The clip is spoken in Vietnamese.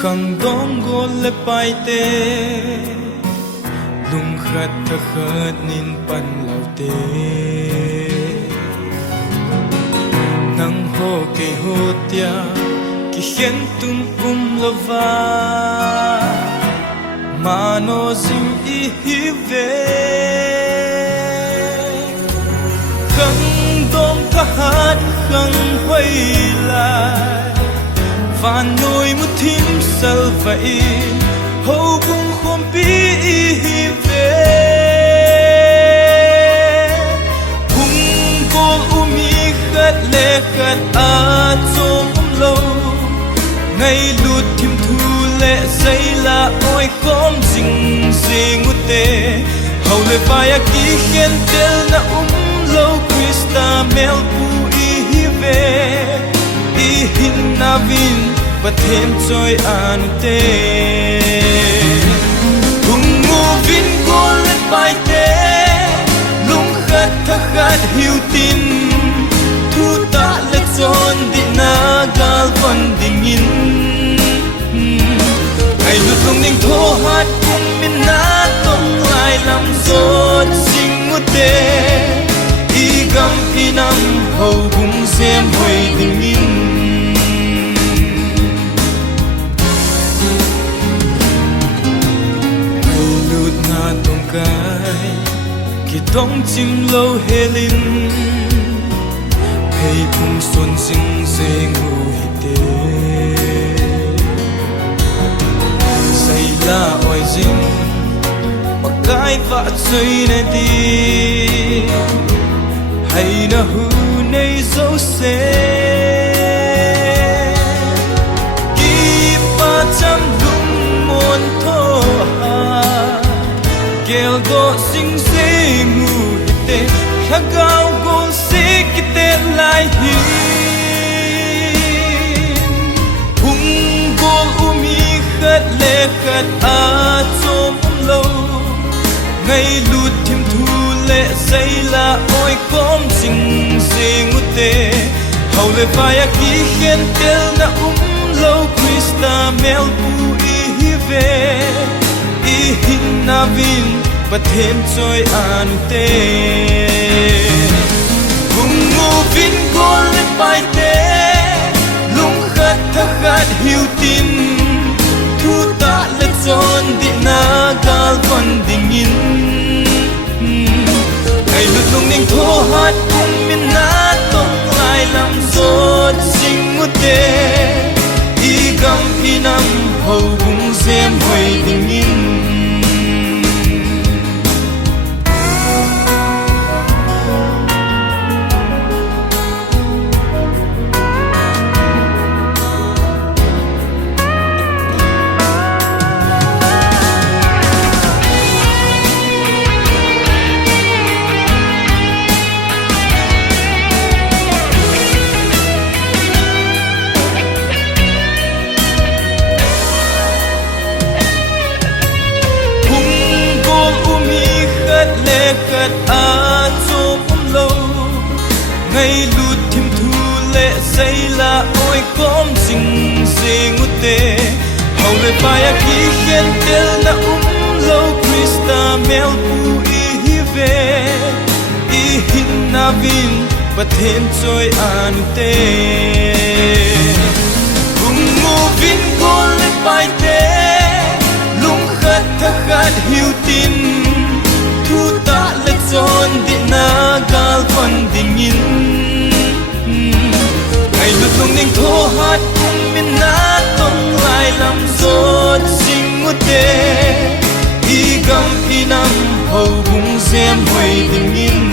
khang dong go le pai te lung khat tha khat nin pan lau te nang ho ke ho tia ki hian tum lova mano zim I hi ve khang dong tha hat khang hoi lai van nuôi một thím sầu vậy hậu bung khom pi về bung cô umi khát lệ khát a chôm lâu ngày lụt thím thu lệ say là oi khom ding ding ngút tê hậu lệ vai a kí khen tel na lâu Krista mel pu về hin na vin và thêm trôi an tê cùng ngu vin cô lên bài tê lung khát thắc khát hiu tin thu ta lệ tròn đi na gal văn đình in ngày lụt lung ninh thô hát cùng min na tông lại làm giọt sinh ngút tê I gam I nam hậu bung xem hồi đình in ki tong chim lo helin pei phung son sing se ngu hi te say la oi jing pakai va chui ne ti hay na hu nei zo se ki pa cham lung mon tho kêu go sing se ngu te khang gao go se kite lai hi hung go umi khat le khat a chom lâu ngày lụt thim thu lệ say là oi kom sing se ngu te hậu le vai a ki khen tel na lâu Krista mel pu hi ve hin na vin và thêm trôi an tê cùng ngu vin cô lên bài tê lung khát thắc khát hiu tin thu ta lệ tròn đi na gal văn đình in ngày lụt lung ninh thô hát cùng min na tông lại làm giọt sinh ngút tê I gam I nam hậu bung xem hồi đình in khát a chôm lâu ngày lụt thim thu lệ say là oi kom sing se ngút tê hậu lệ vai a ki khen tel na lâu Krista mel pu hi ve hin na vin và thêm trôi an tê cùng ngu vin cô lên bài tê lung khát thắc khát hiu tin thu ta lệ tròn đi na gal văn đình in ngày lụt lung ninh thô hát cùng min na tông lại làm giọt sinh ngút tê I gam I nam hậu bung xem hồi đình in